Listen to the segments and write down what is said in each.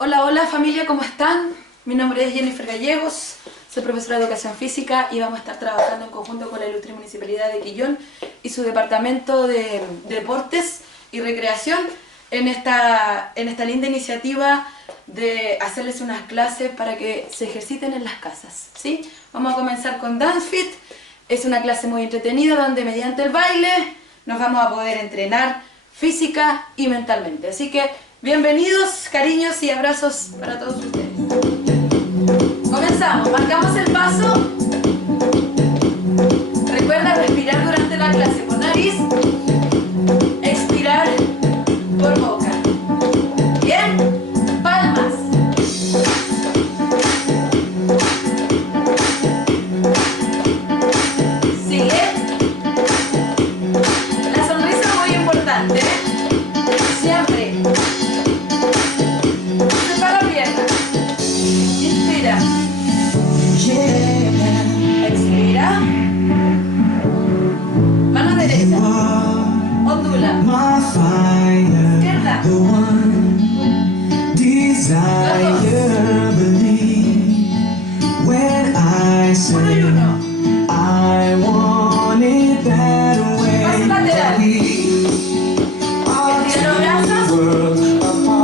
Hola, hola familia, ¿cómo están? Mi nombre es Jennifer Gallegos, soy profesora de Educación Física y vamos a estar trabajando en conjunto con la Ilustre Municipalidad de Quillón y su Departamento de Deportes y Recreación en esta linda iniciativa de hacerles unas clases para que se ejerciten en las casas, ¿sí? Vamos a comenzar con Dance Fit. Es una clase muy entretenida donde mediante el baile nos vamos a poder entrenar física y mentalmente. Así que bienvenidos, cariños y abrazos para todos ustedes. Comenzamos, marcamos el paso. Recuerda respirar durante la clase por nariz, expirar por boca. Bien, palmas. Sigue. La sonrisa es muy importante, siempre. Separa piernas. Inspira. Expira. Mano derecha. Ondula. Izquierda. Uno y uno. Paso lateral. Estira los brazos.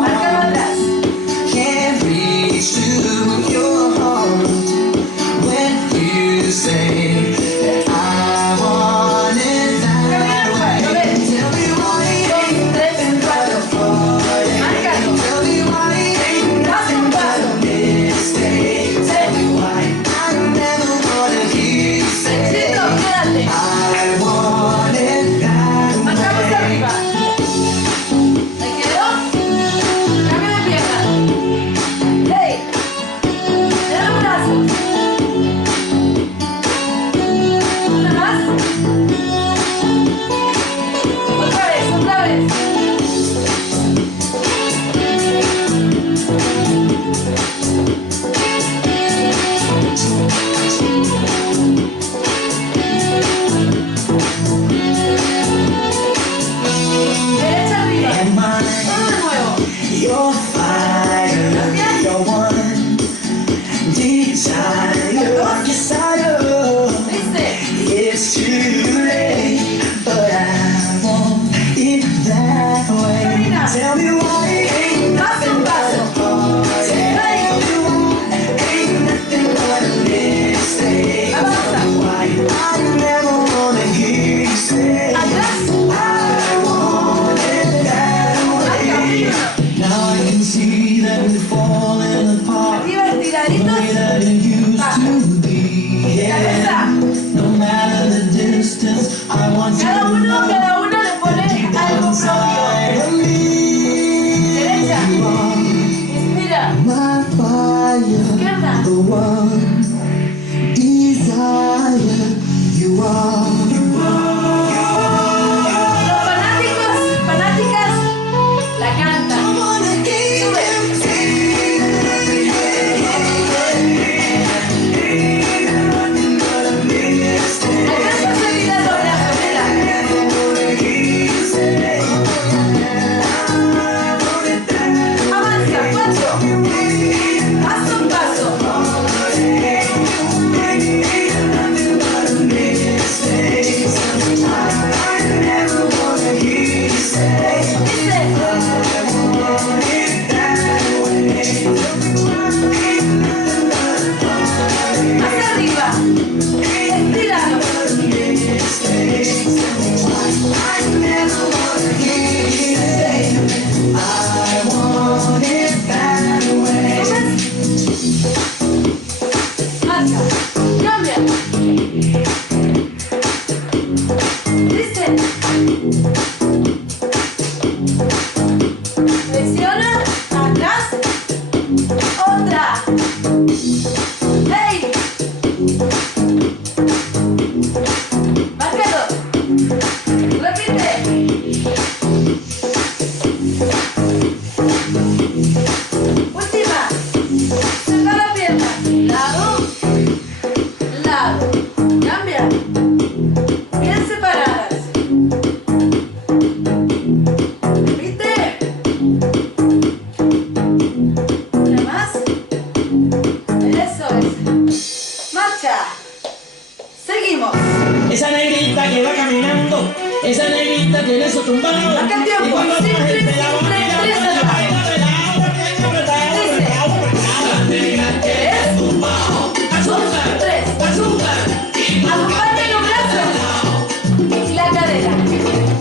Márcalo atrás. Cada uno le pone algo propio. Derecha. Inspira. Izquierda. Los fanáticos, fanáticas, la cantan. Alcanza a salir los brazos, mira. negrita que va caminando, esa negrita tiene su tumbado. Acá el tiempo. Simple, simple, tres acompaña los brazos y la cadera.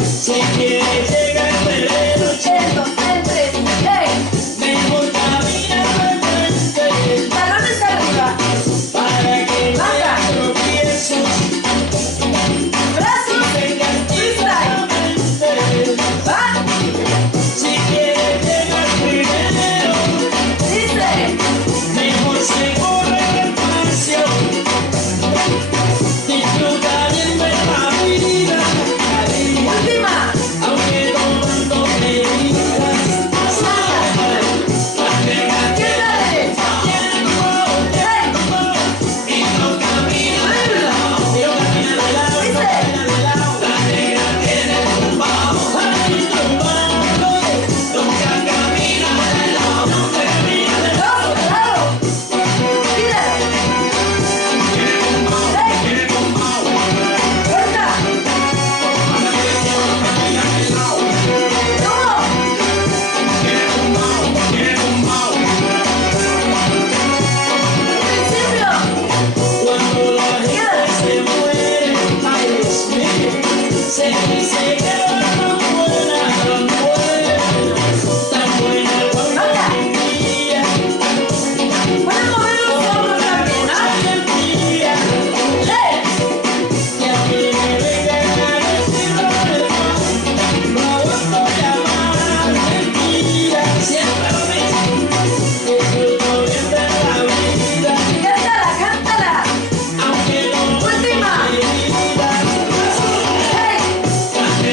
Si quieres llegar febrero, En dos, en tres, hey. mejor camina al frente Talones arriba. para que Baja. veas tropiezos Brazos. y tengas Freestyle. mente. Va. Si quieres llegar primero, Dice. mejor se corre despacio. Disfruta bien de la vida, Última. aunque todo te digas. Izquierda, derecha. Hey. Cuando la gente se muere, ay Dios mío, se dice que no buena, tan buena cuando vivía, Pueden mover los hombros también, ¿ah? mentira, que a mí me vengan a decir la verdad, no aguanto llamar mentira, siempre lo mismo, disfruto bien de la vida, Cántala, cántala. aunque no Última. me digas. Hey.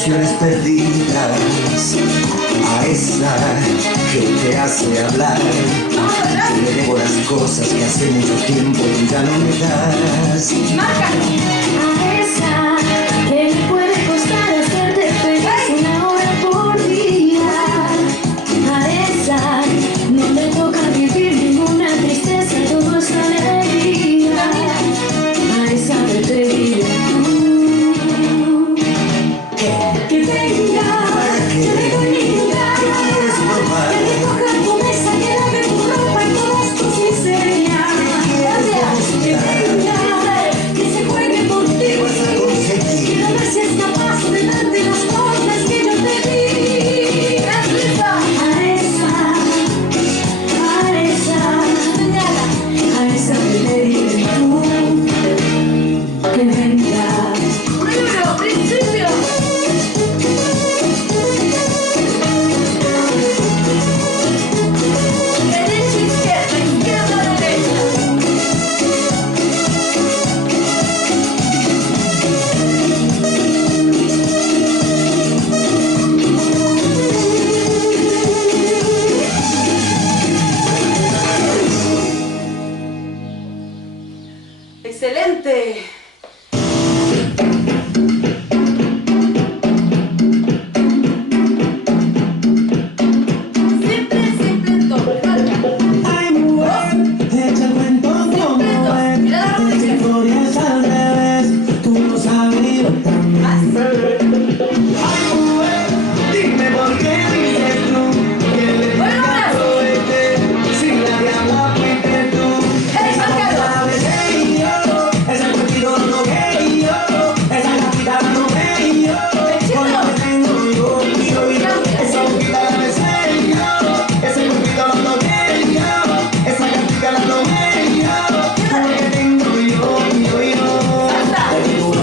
ilusiones perdidas, a esa que te hace hablar. Yo le debo las cosas que hace mucho tiempo tú ya no me das. A esa que le puede costar hacerte feliz una hora por día. A esa no le toca vivir ninguna tristeza, todo es alegría. A esa que te diré que venga, que le doy mi lugar, que le toca tu mesa, que lave tu ropa y todas tus miserias. Que venga, que se juegue por ti, quiero ver si es capaz de darte las cosas que yo te di. A esa que te diré tú, que venga. ¡Excelente! Siempre, siempre en todo. Ay, mujer, echa el cuento como es. Esta historia es al revés, tú lo sabes también. Ay, mujer, dime por qué dices tú que le digas si la diabla fuiste tú. Esa cosa de que yo, ese cuentito no que yo, esa gatita no que yo, con lo que tengo yo, esa boquita la besé yo, ese cuentito no que yo, esa gatita la tomé yo, con lo que tengo yo.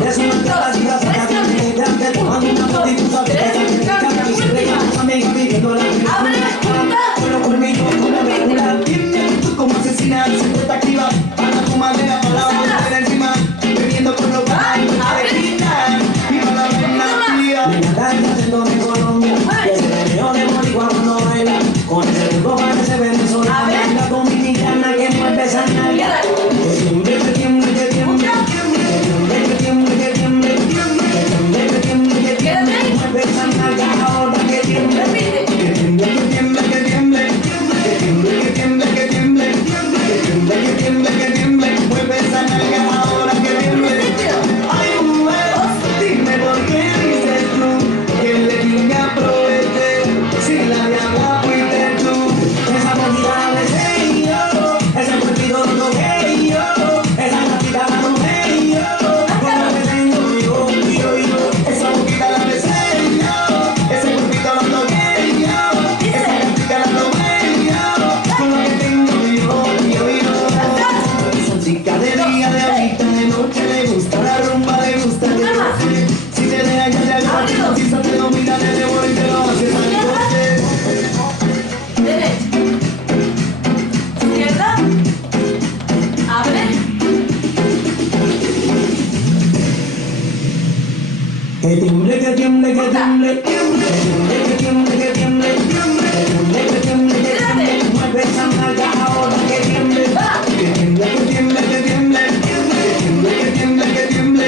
Eres una capacidad para que me encante, tomando una foto y tú sabes que esa que me encanta, y siempre con tus amigas viviendo la vida. Pero conmigo, con la regula, dime tú como asesina, siempre te activa, para tu manera, para la mujer encima, bebiendo con los baños, alegría, viva la buena vida. Me encanta haciendo de Colombia, y ese meneo de boricua cuando baila, con ese rico parece venezolana, la dominicana que mueve esa nalga, que tiemble, que tiemble, que tiemble, que tiemble, que tiemble, que tiemble, que tiemble, que tiemble, mueve esa nalga ahora que tiemble, que tiemble, que tiemble, que tiemble, que tiemble, que tiemble, que tiemble, que tiemble, que tiemble, mueve esa nalga ahora que tiemble. Ay, mujer, dime por qué dices tú que le tiene a prometer si la diabla fuiste tú. Esa boquita la besé yo, ese cuentito lo toqué yo, esa gatita la tomé yo, con lo que tengo yo, esa boquita la besé yo, ese cuentito lo toqué yo, esa gatita la tomé yo, con lo que tengo yo. Esa chica de día, de ahorita, de noche le gusta la rumba, le gusta que toque. Si te deja ya te agarra, si se te domina, te devora y te lo hace salcoche. Derecha. Izquierda. Abre. Que tiemble, que tiemble, que tiemble, que tiemble, que tiemble, que tiemble, que tiemble, que tiemble, que tiemble, mueve esa nalga ahora que tiemble, que tiemble, que tiemble, que tiemble, que tiemble, que tiemble,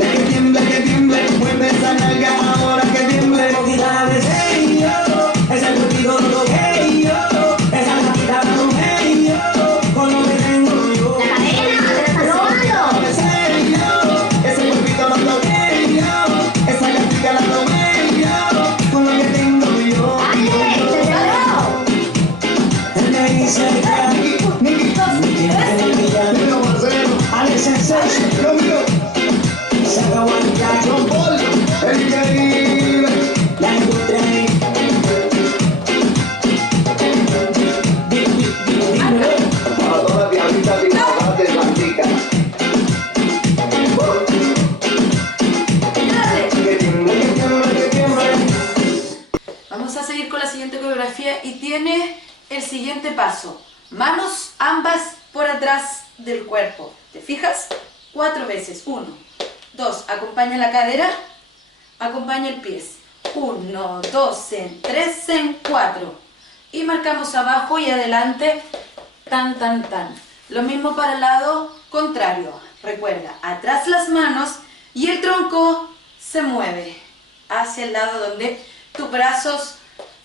que tiemble, que tiemble, mueve esa nalga ahora que tiemble. Boquita la besé yo, ese cuentito lo toqué yo, esa gatita la tomé yo, con lo que tengo yo. La besé yo, ese cuentito lo toqué yo, esa gatita la tomé yo, con lo que tengo yo. Él me dice Alex Sensation, se acabó el John Paul, el increíble, la encontré ahí. Para todas las diablitas ignorantes, blanditas. Que tiemble, que tiemble, que tiemble. Vamos a seguir con la siguiente coreografía y tiene el siguiente paso. Manos ambas por atrás del cuerpo. ¿Te fijas? 4 veces. 1, 2, acompaña la cadera. Acompaña el pie. 1, 2, en 3, en 4. Y marcamos abajo y adelante, tan, tan, tan. Lo mismo para el lado contrario. Recuerda, atrás las manos y el tronco se mueve hacia el lado donde tus brazos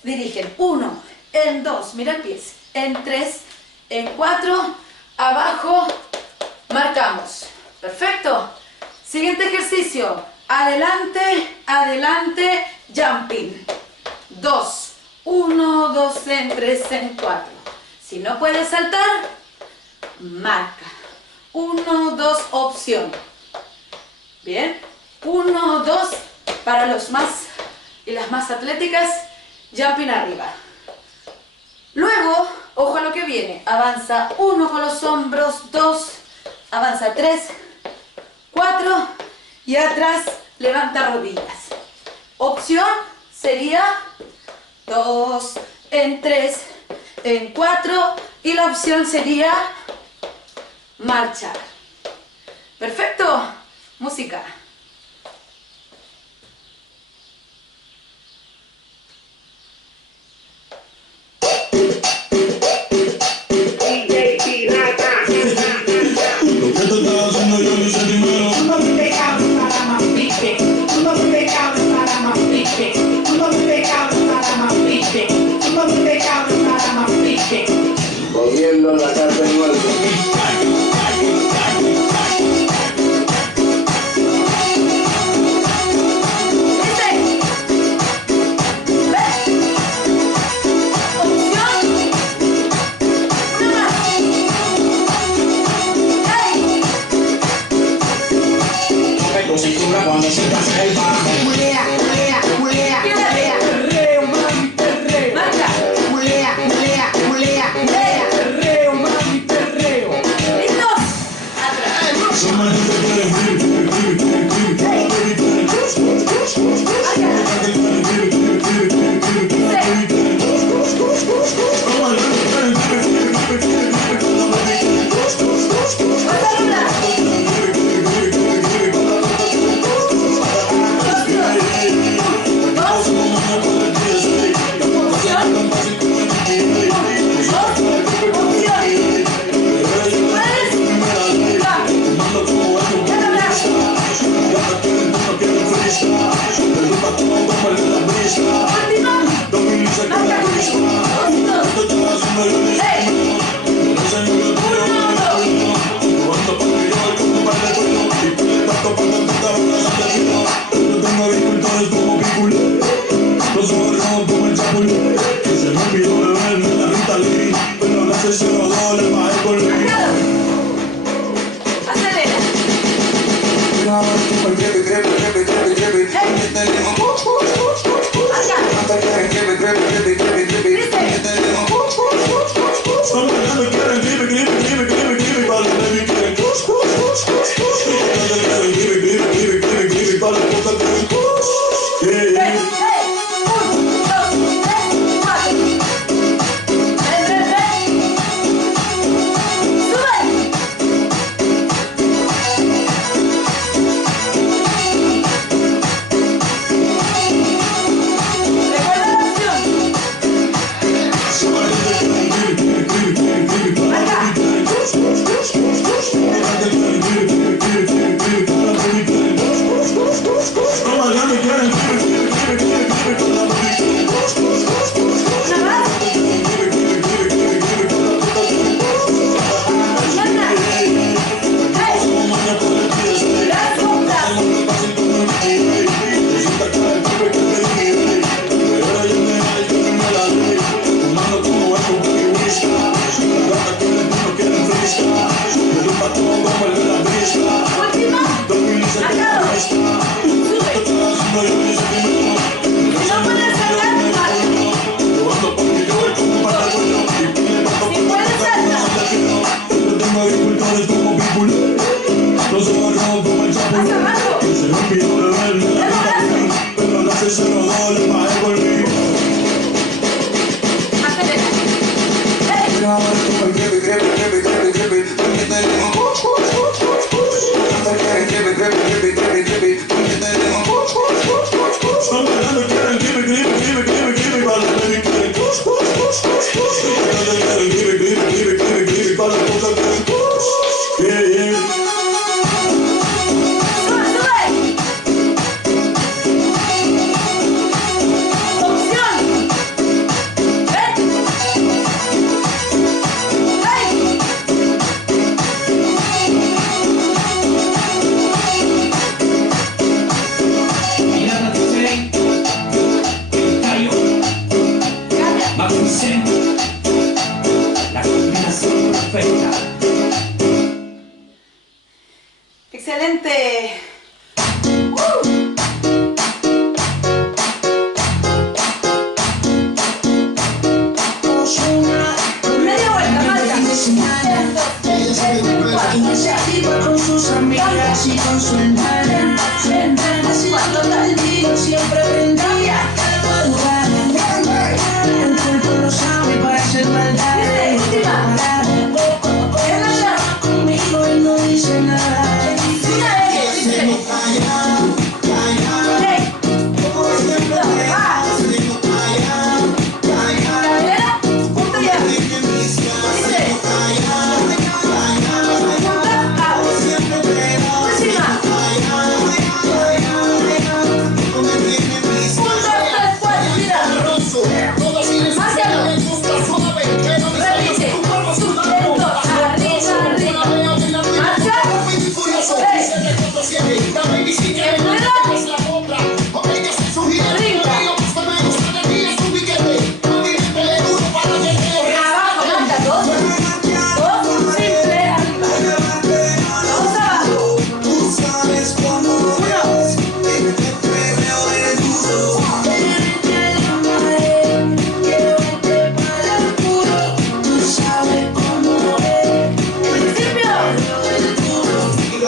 dirigen. 1, en 2, mira el pie. En 3, en 4, abajo, marcamos. Perfecto. Siguiente ejercicio. Adelante, adelante, jumping. 2, 1, 2, en 3, en 4. Si no puedes saltar, marca. 1, 2, opción. Bien. 1, 2, para los más y las más atléticas, jumping arriba. Luego, ojo a lo que viene. Avanza 1 con los hombros, 2, avanza 3, 4 y atrás levanta rodillas. Opción sería 2, en 3, en 4 y la opción sería marchar. Perfecto. Música. Volviendo a la carta de muerto. Cuando se pasa el bajo. Mulea, mulea, mulea, mulea. Perreo, mami, perreo. Marca. Mulea, mulea, mulea, mulea. Perreo, mami, perreo. ¿Listos? Atrás.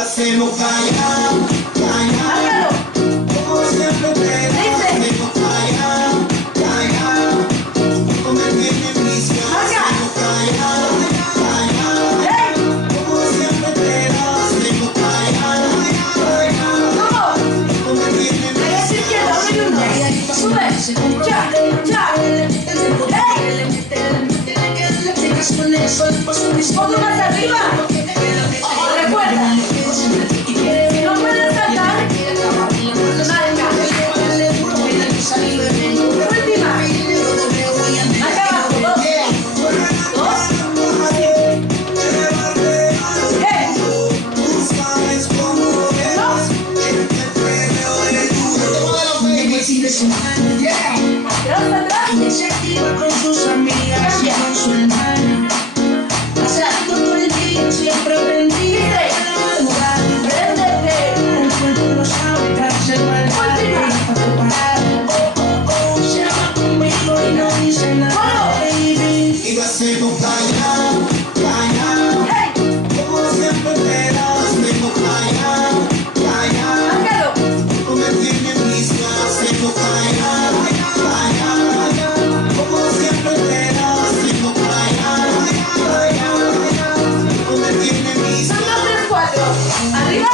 Hacemos callado, callado, como siempre te lo hacemos callado, callado, como me tiene vicio. Hacemos callado, callado, como siempre te lo hacemos callado, callado, como me tiene vicio. Sube, ya, ya. Poco más arriba. Recuerda, si no puedes saltar, marca. Última. Acá abajo, dos. Atrás, atrás. Y se activa con sus amigas y con su hermana. Pasando todo el día siempre prendida y a la madrugada. Préndete. El cuerpo lo sabe, cárcel mal para parar. Se llama conmigo y no dice nada, baby. Y lo hacemos callado, callado. Como siempre te lo hacemos callado, callado. Márcalo. Como me tiene vicio, hacemos callado, callado. Como siempre te lo hacemos callado, callado. Como me tiene vicio. 1, 2, 3, 4. Arriba.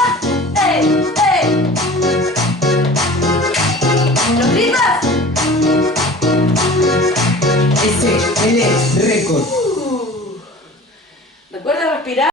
¿Los gritas? SL Record. Recuerda respirar.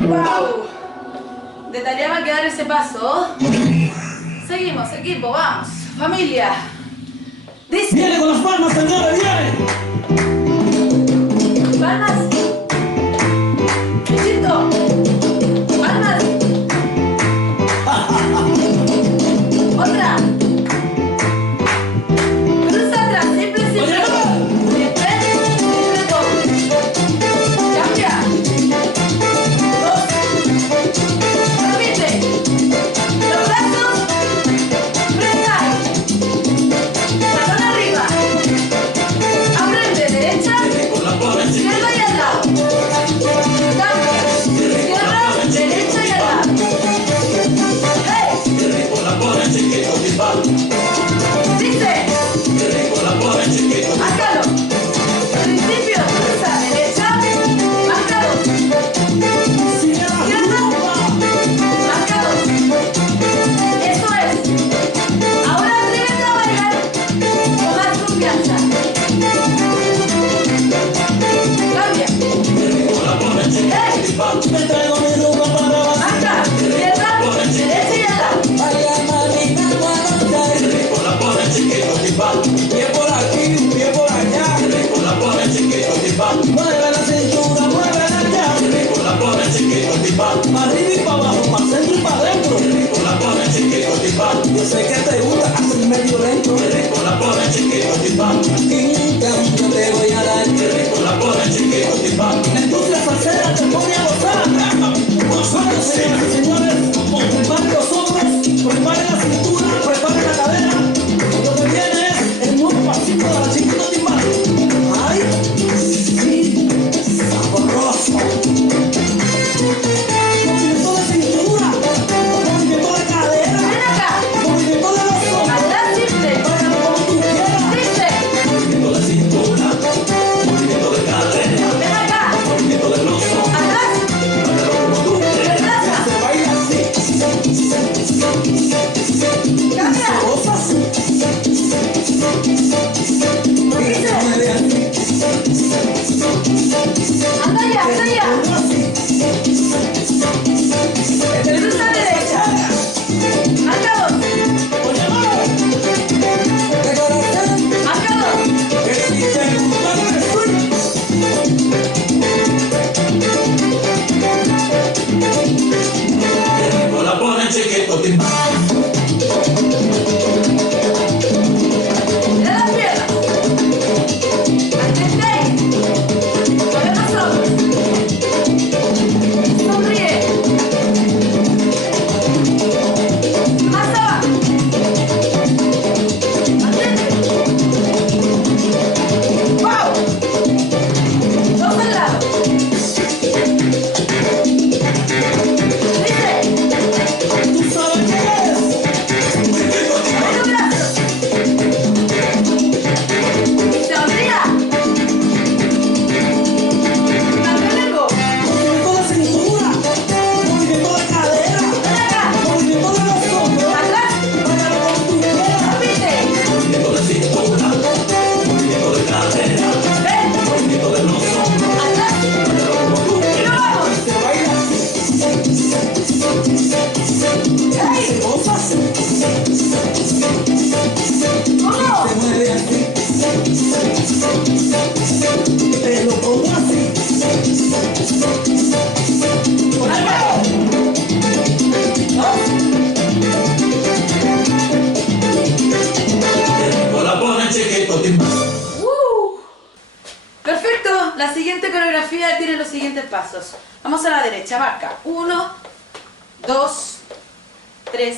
¡Wow! De tarea va a quedar ese paso. Seguimos, equipo, vamos. Familia. Dice. ¡Viene con las palmas, señores! ¡Viene! Palmas. Luchito. Palmas. Otra. Cruza atrás, simple, simple. Después. Mueve la cintura, mueve la llave. Qué rico la pone chiquito, tipa. Pa' arriba y pa' abajo, pa' centro y pa' adentro. Qué rico la pone chiquito, tipa. Yo sé que te gusta hacer medio lento. Qué rico la pone chiquito, tipa. Y yo te voy a dar. Qué rico la pone chiquito, tipa. La industria salsera te pone a gozar. Bueno, señoras y señores, preparen los hombros, preparen la cintura, preparen la cadera. Lo que viene es el nuevo pasito de la chiquito timbal. ¡Ay! Sí, sabroso. Movimiento de cintura, movimiento de cadera, Ven acá. movimiento de los hombros. Atrás, dice. Báilalo como tú quieras. Dice. Movimiento de cintura, movimiento de cadera, Ven acá. movimiento de los hombros. Atrás. Báilalo como tú quieras. Retrasa. Se baila así. Cambia. Cosas. Y se mueve así. Anda allá, anda allá. Cruza derecha. Marca 2. Oye, mano, de corazón, Marca 2. que si te gusta el swing, qué rico la pone chiquito, timba. De las piernas. Atente ahí. Mueve los hombros. Sonríe. Más abajo. Atente. ¡Wow! Dos al lado. Dice. ¿Tú sabes qué es? Abre los brazos. Sonría. Manténlo. Movimiento de cintura, movimiento de cadera, Ven acá. movimiento de los hombros. Atrás. Báilalo como tú quieras. Repite. Movimiento de cintura, movimiento de cadera, Ven. movimiento de los hombros. Atrás. Báilalo como tú Y quieras. nos vamos. Se baila así. ¡Ey! Se goza así. ¿Cómo? Se mueve así. Te lo pongo así. Por ahí va. Qué rico la pone chiquito, timba. Perfecto. La siguiente coreografía tiene los siguientes pasos. Vamos a la derecha. Marca. 1, 2, 3,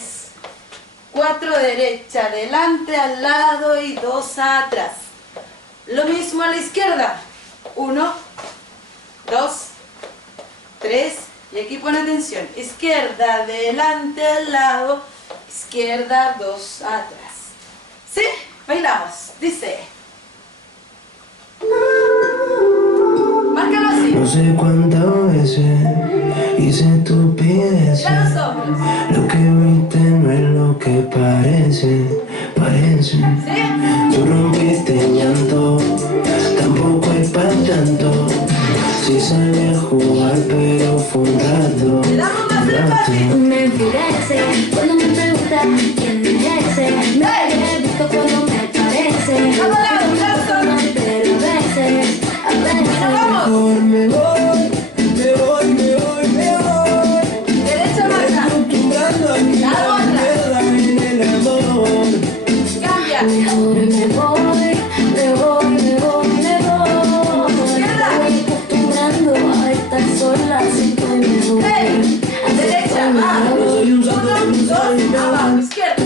4 derecha, adelante, al lado y 2 atrás. Lo mismo a la izquierda. 1, 2, 3. Y aquí pone atención. Izquierda, adelante, al lado. Izquierda, 2 atrás. ¿Sí? Bailamos. Dice. Márcalo así. No sé cuántas veces hice estupideces. Mira los hombros. Lo que viste no es lo que parece. ¿Sí? Tú rompiste llanto, tampoco es para tanto. Sí salí a jugar, pero fue un rato. Le damos más fácil. Me enfurece cuando me preguntan quién es ese. Me busco cuando me parece. Vamos a la abrazo. Pero a veces. Vamos. Mejor me voy, me voy. Derecha marca. Acostumbrando a mi La otra. mierda en el amor. Cambia. Mejor me voy. Izquierda. Me voy acostumbrando a estar sola, siento mejor. Derecha. Va. Yo soy un santo, 1, 2, soy un abajo. Izquierda.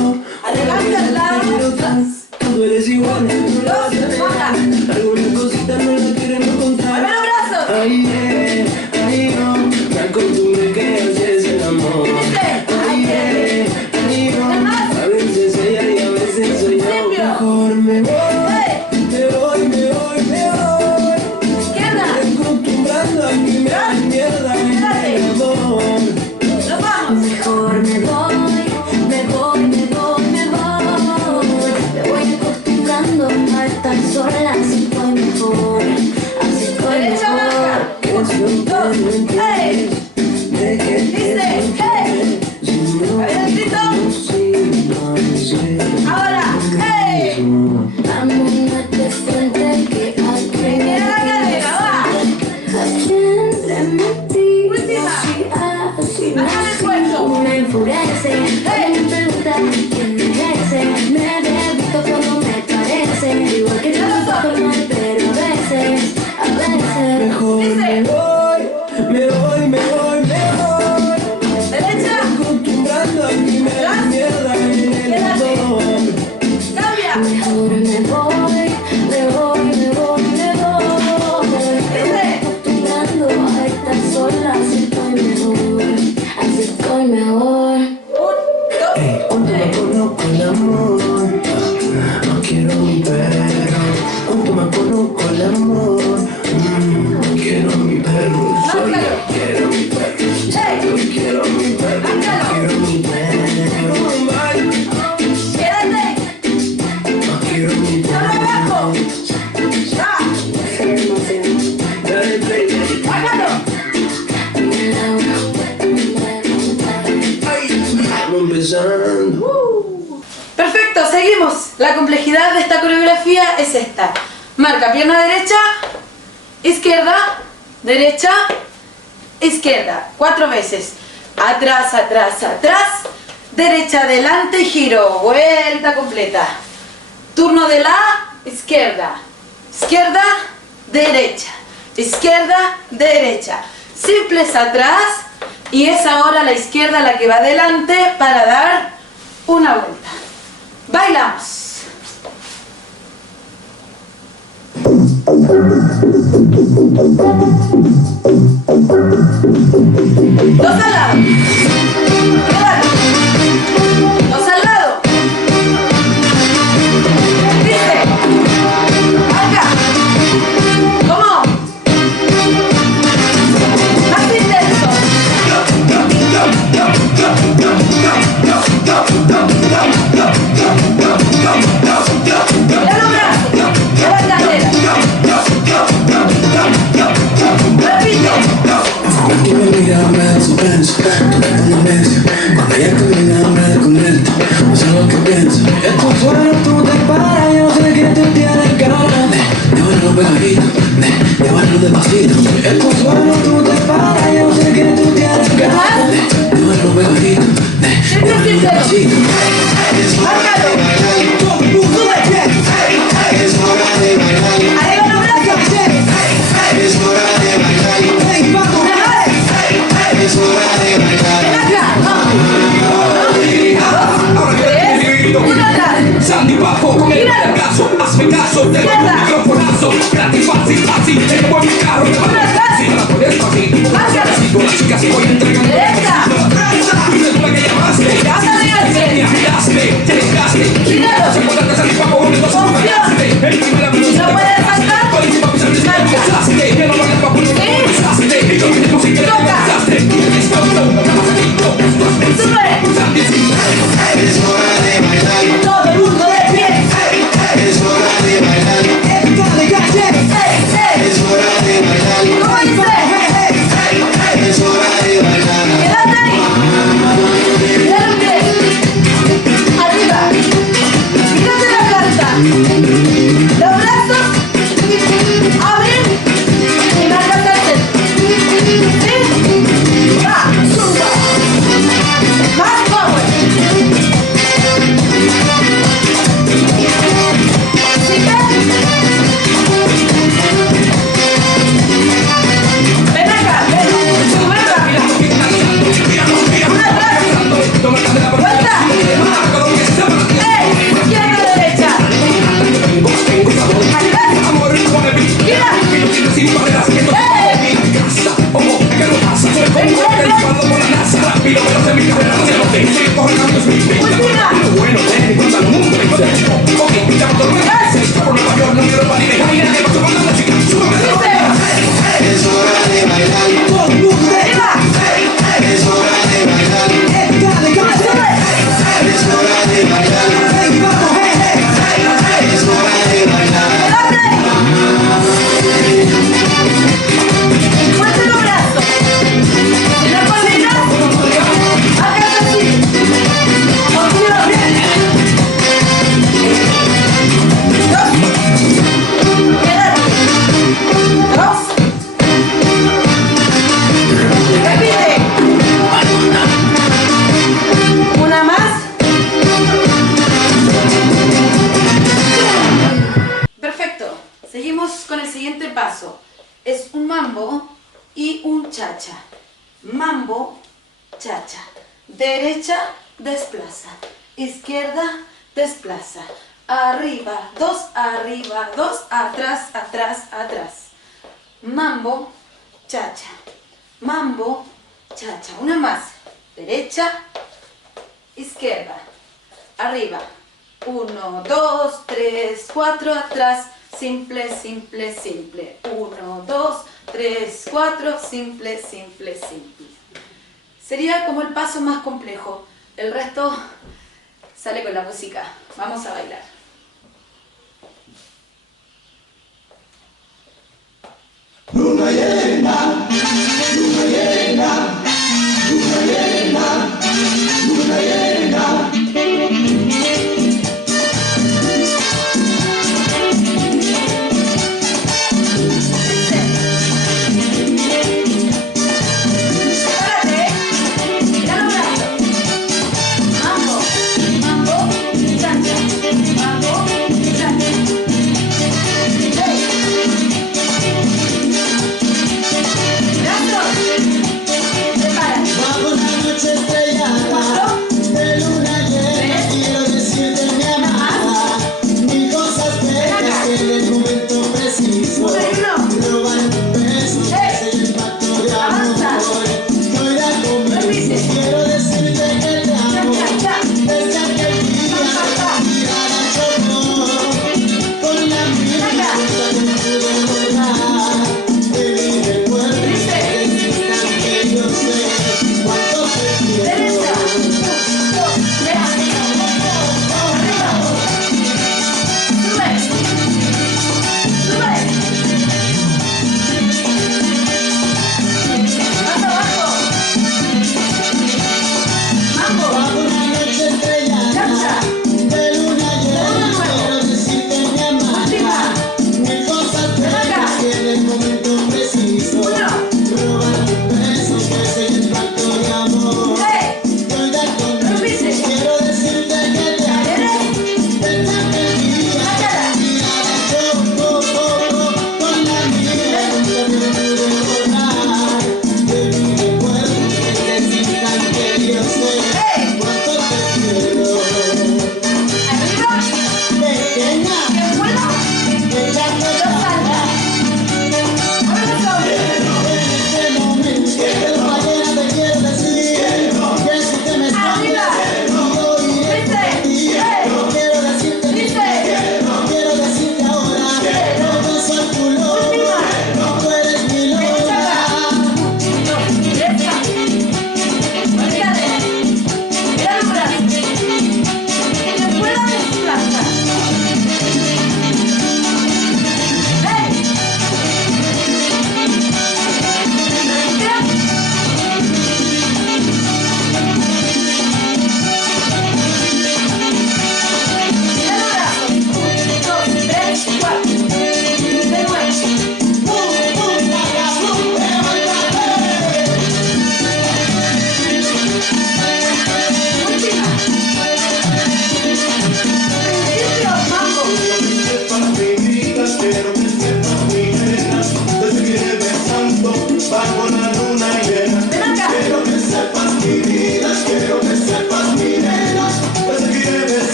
La complejidad de esta coreografía es esta. Marca pierna derecha, izquierda, derecha, izquierda. 4 veces. Atrás, atrás, atrás. Derecha, adelante, giro. Vuelta completa. Turno de la izquierda. Izquierda, derecha. Izquierda, derecha. Simples atrás. Y es ahora la izquierda la que va adelante para dar una vuelta. Bailamos. Dos al lado. Quédate. Dos al lado. Dice. Acá. ¿Cómo? Más intenso. Mira los brazos. Lleva la cadera. Repite. Tú me miras, me da suspenso, tú me convences. Cuando ella termina me desconecto, no sé lo que pienso. Es tu suelo, tú te paras, yo sé que tú tienes ganas de llevarlo pegadito, de llevarlo despacito. Es tu suelo, tú te paras, yo sé que tú tienes ganas de llevarlo pegadito, de llevarlo despacito. Márcalo. Todo el mundo de pie. Es hora de bailar. Arriba los brazos. Es hora de bailar. Hey, vamos. Es hora de bailar. Ven acá. Vamos. 2, 3. Uno atrás. Sandy bajo con el caso, hazme caso, te doy un microfonazo, gratis, fácil, fácil, tengo en mi carro, te va a si no la puedes fácil, con las chicas voy entregando, Derecha. y después que llamaste, Ya saliste. me agitaste, te desgaste, Gíralo. se puede Sandy bajo con el dos, el primera No puedes faltar. con el papi Sandy me empezaste, que no lo hagas papu, no me empezaste, y yo me digo si que te empezaste, y el descanso, Sube. Sandy, Es hora de bailar. Todo el mundo de pie. Es hora de bailar. Dale, calle. Es hora de bailar. ¿Cómo dice? Es hora de bailar. Quédate ahí. Mira los pies. Arriba. Mírate la planta. Los brazos. Abren. Y marcas el centro. ¿Sí? Va. Suba. Más power. ¿Sigue? Ven acá. Ven. Sube rápido. Una atrás. Vuelta. Izquierda, derecha. Atrás. Gira. Es hora de bailar. Todo el mundo de pie. Es hora de bailar. Dale, calle. Es hora de bailar. Hey, vamos. Es hora de bailar. Fuerte los brazos. En la colina. Acá así. Opción. 2. Quédate. 2. Repite. Una más. Perfecto. Seguimos con el siguiente paso. Es un mambo y un cha-cha. Mambo, cha-cha. Derecha, desplaza. Izquierda, desplaza. Arriba, 2, arriba, 2, atrás, atrás, atrás. Mambo, cha-cha. Mambo, cha-cha. Una más. Derecha, izquierda. Arriba. 1, 2, 3, 4, atrás. Simple, simple, simple. 1, 2, 3, 4, simple, simple, simple. Sería como el paso más complejo. El resto sale con la música. Vamos a bailar. Luna llena, luna llena, luna llena, luna llena.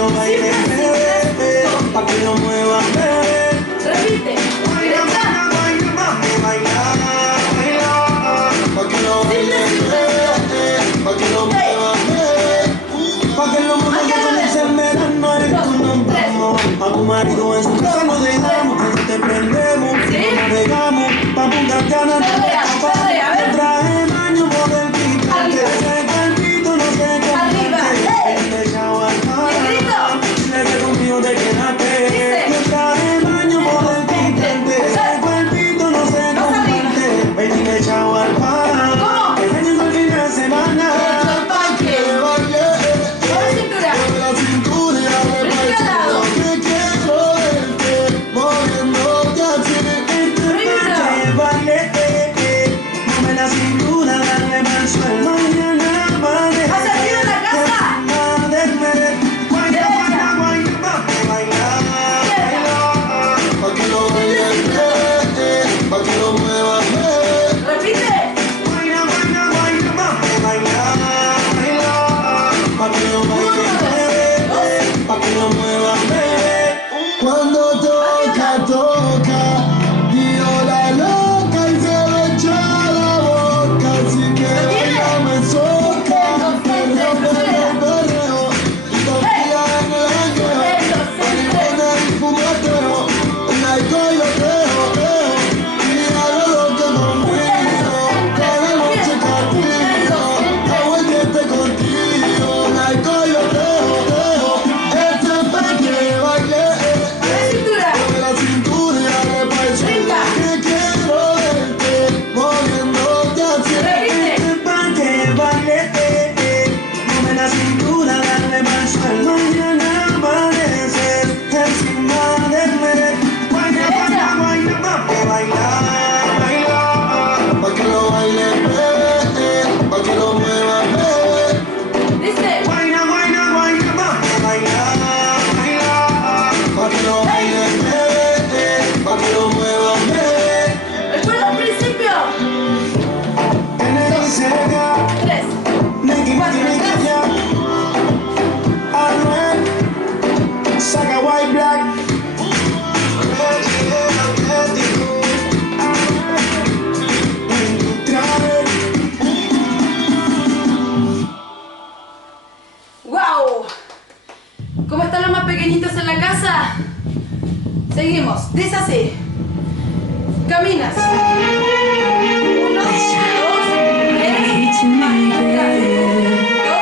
lo bailes, bebé, pa' que lo muevas, bebé. Repite. Derecha. Baila, mami, baila, baila, pa' que lo bailes, bebé, pa' que lo muevas, bebé, pa' que lo muevas, que comienza el verano, eres tú, nos vamos a tu marido en su casa, nos dejamos, cuando te prendemos, nos navegamos, pa' Punta Cana, Perrea, perrea, a ver. traje baño por el picante, ese cuerpito no sé cómo Arriba, me echaba al mar, y grito. dile que conmigo te quedaste, me traje baño por el picante, ese cuerpito no sé cómo ven y me echaba al mar, que llegó el fin de semana, Esto es que bailé, Mueve cintura. mueve la cintura y dale Este pa' lado. que quiero verte, moviéndote así, que bailé, mueve la cintura, dale pa'l suelo, mañana amanece, Hacia arriba en la casa. baila, baila, baila, mami, baila, baila, pa' que lo bailes, pa' que lo muevas, Repite. baila, baila, baila, mami, baila, baila, pa' que lo bailes, pa' que lo muevas, cuando toca, toca, dio la loca y se me echa la boca, así que baila, me soca, perreo, perreo, perreo, y confía en el jangueo, marihuana y fumeteo, en alcohol yo creo, y hago lo que conmigo, cada noche contigo, hago el diente contigo, en alcohol yo creo, este es pa' que baile, Mueve cintura. mueve la cintura y dale pa'l suelo, que quiero verte, moviéndote así, Repite. este es pa' que baile, mueve la cintura, dale pa'l suelo, mañana amaneces encima de mí, baila, baila, baila, mami, baila, baila, pa' que lo bailes, pa' que lo muevas, Dice. baila, baila, baila, mami, baila, baila, pa' que lo bailes, pa' que lo muevas, Recuerda al principio. Seria, 3. Nicky, Nicky, Nicky, ya, Anuel, saca white black, ¡Wow! ¿Cómo están los más pequeñitos en la casa? Seguimos. Dice así. Caminas. 1, 2, 3. Más atrás. 2,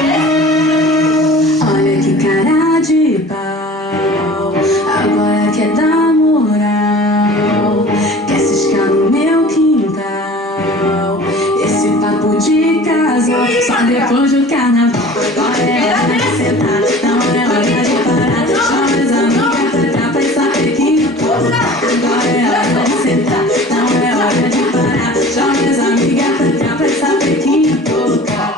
3. Olha que cara de pau, agora quer dar moral, quer ciscar no meu quintal. Esse papo de casal, só depois do carnaval. Agora é hora de sentar, não é hora de parar. Chama as amigas pra cá pra saber que agora é hora de sentar, não é hora de parar. Chama as amigas pra cá pra saber que tocar.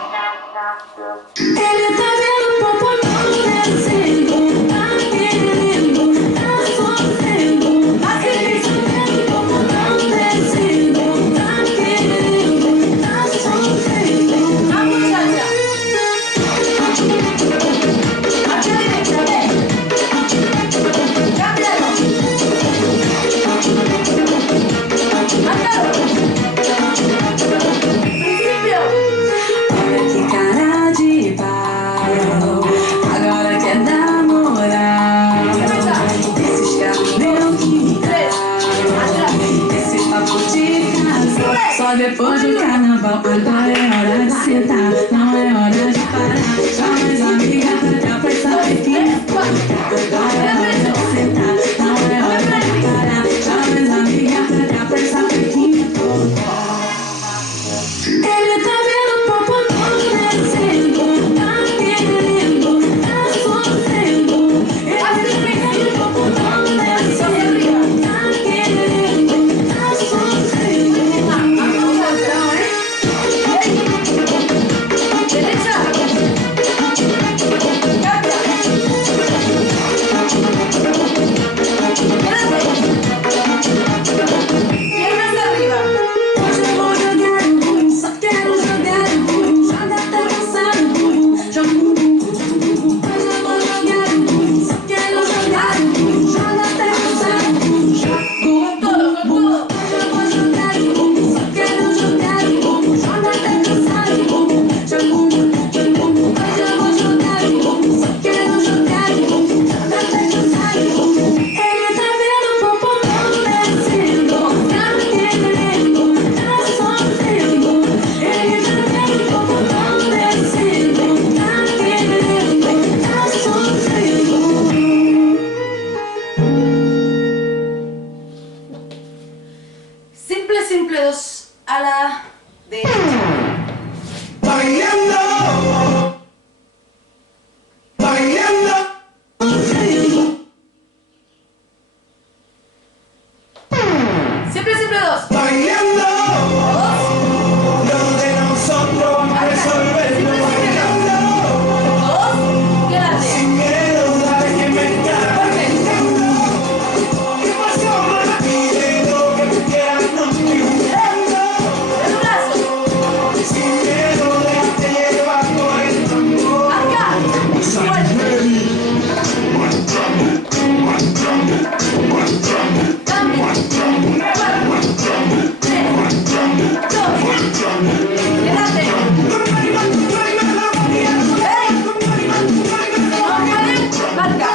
Marca.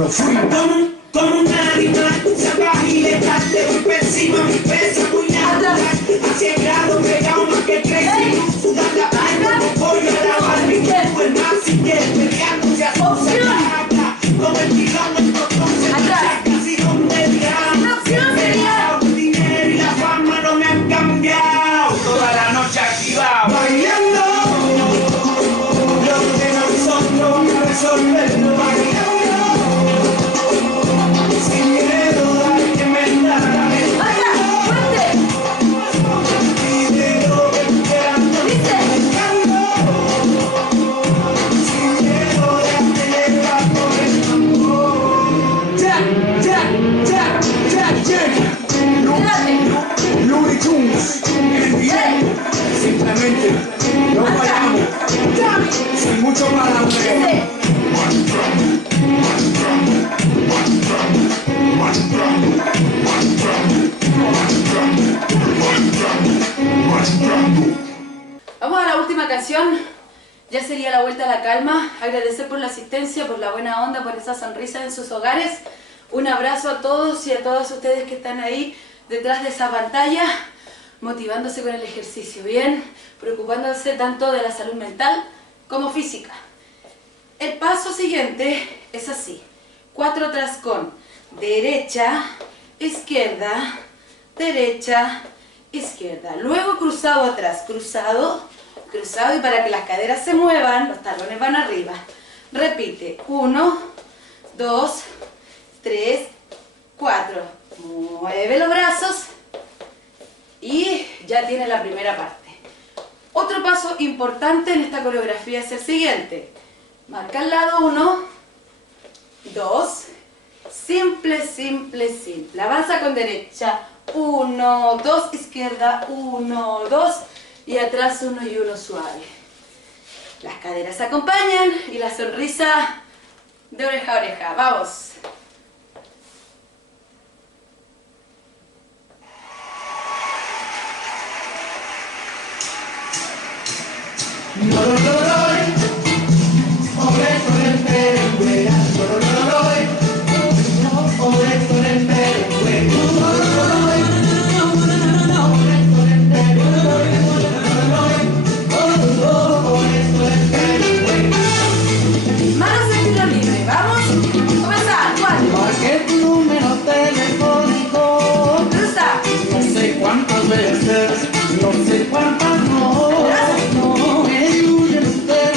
No fui con una rima salvaje y letal, le voy por encima, mi pesa muy natural. A 100 grados pegado más que 3 y sudar la alma, como pollo a la barbilla. Fue más sin que peleándose a su saca, como el kilómetro con se casi donde viaja. El dinero y la fama no me han cambiado, toda la noche activado, bailando. Lo que nosotros vamos a resolverlo, bailando. Simplemente no fallamos, sin mucho palabreo. Vamos a la última canción, ya sería la vuelta a la calma. Agradecer por la asistencia, por la buena onda, por esa sonrisa en sus hogares. Un abrazo a todos y a todas ustedes que están ahí detrás de esa pantalla, motivándose con el ejercicio, bien, preocupándose tanto de la salud mental como física. El paso siguiente es así: 4 trascón, derecha, izquierda, derecha, izquierda, luego cruzado atrás, cruzado, cruzado, y para que las caderas se muevan, los talones van arriba. Repite, 1, 2, 3, 4, mueve los brazos y ya tiene la primera parte. Otro paso importante en esta coreografía es el siguiente: marca el lado 1, 2, simple, simple, simple, avanza con derecha, 1, 2, izquierda, 1, 2, y atrás 1 y 1 suave. Las caderas acompañan y la sonrisa de oreja a oreja. ¡Vamos! Manos en tiro libre, vamos. Comenzar, 4. Marqué tu número telefónico, Cruza. no sé cuántas veces, no sé cuántas no. Me huyen ustedes.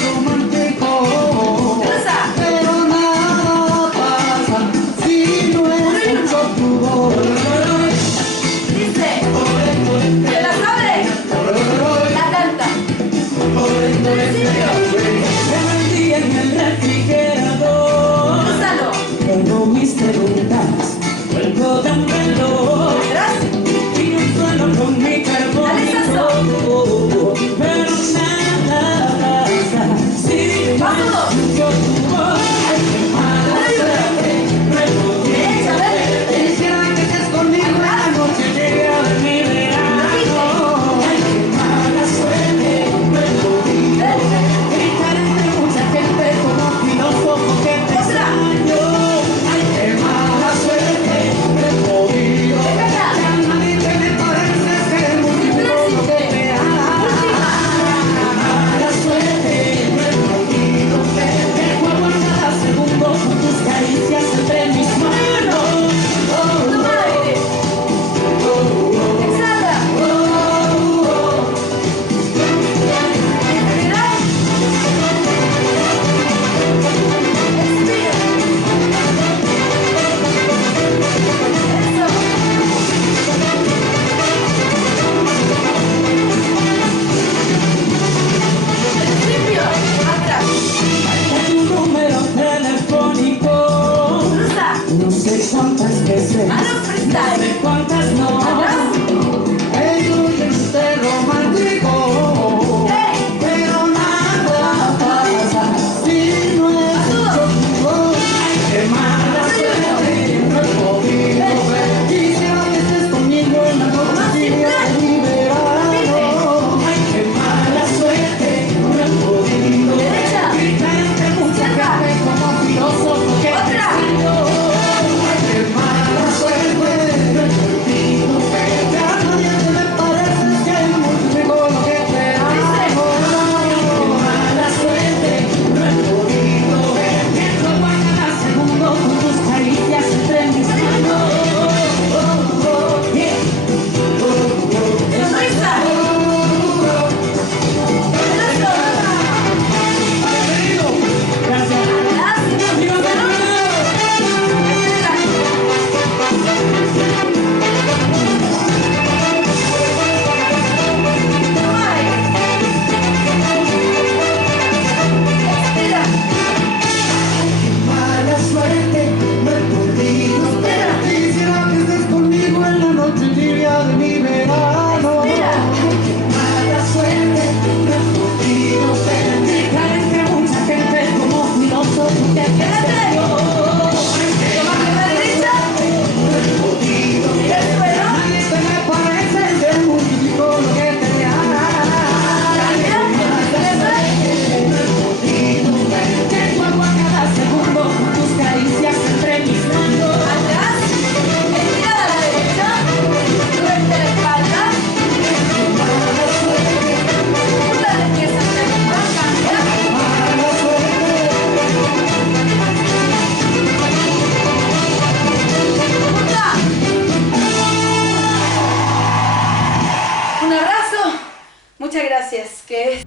Muchas gracias. Que